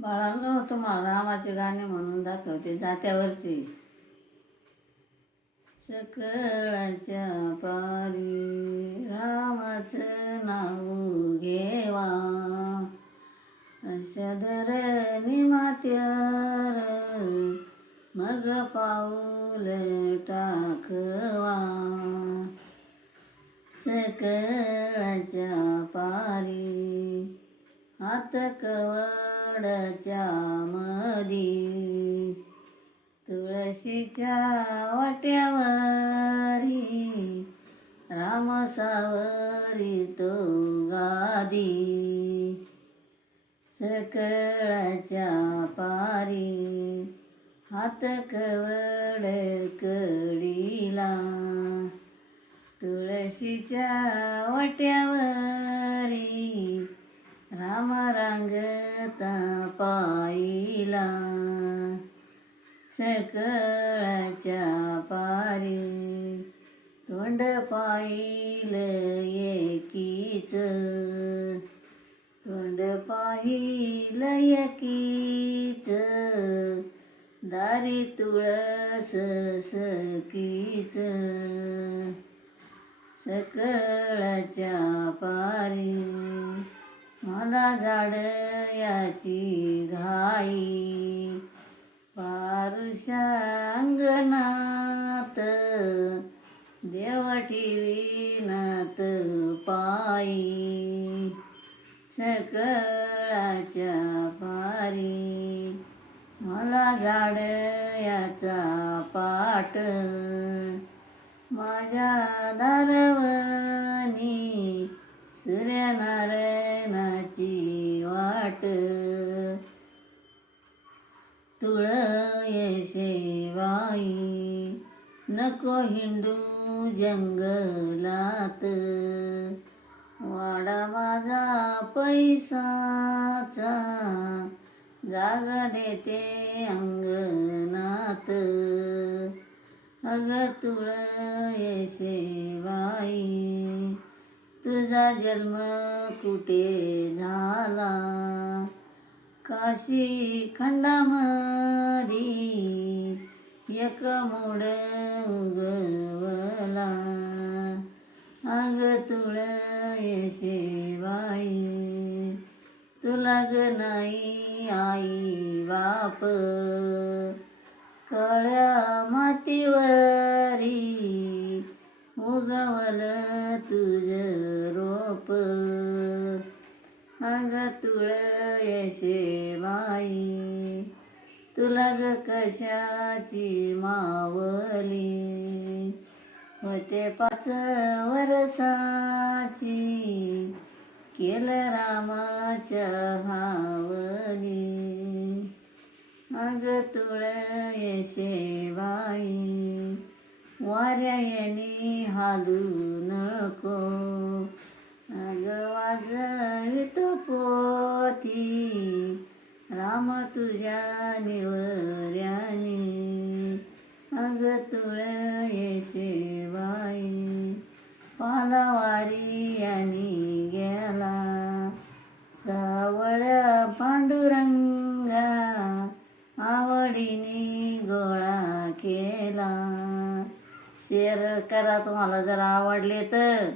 बाळांनो तुम्हाला रामाची गाणी म्हणून दाखवते जात्यावरची. सकळाच्या पारी रामाचं नाव घेवा. अशा धरणी मात्यार मग पाऊल टाकवा. सकळाच्या पारी हात कवा. झाडाच्या मधी तुळशीच्या वाट्यावरी रामसावरी तो गादी सकळाच्या पारी हात कवड कडीला तुळशीच्या वाट्यावरी राम रांगता पाईला सकळाच्या पारी. तोंड पाहिल एकीच. तोंड पाहिल एकीच. दारी तुळस सकीच सकळाच्या पारी. मला झाड याची घाई. पारुषांगनात देवटी नात पायी. सकळाच्या पारी मला झाड याचा पाट माझ्या दारवणी सूर्यनारायण आई नको हिंडू जंगलात. वाडा माझा पैसाचा. जागा देते अंगणात. अग तुळ येशेवाई तुझा जन्म कुठे झाला? काशी खंडामधी. एक उगवला अग तुळ येशेवाई तुला ग नाही आई बाप कळ्या मातीवरी उगवल तुझ रोप. अग तुळ येशेवाई तुला ग कशाची मावली होते पाच वर्षाची. केल रामाच्या हावली. अग तुळ येशेवाई वाऱ्या येणी हालू नको. अग वाजवितो पोती राम तुझ्या निव पालावारी गेला. सावळ्या पांडुरंगा आवडीने गोळा केला. शेअर करा तुम्हाला जर आवडले तर.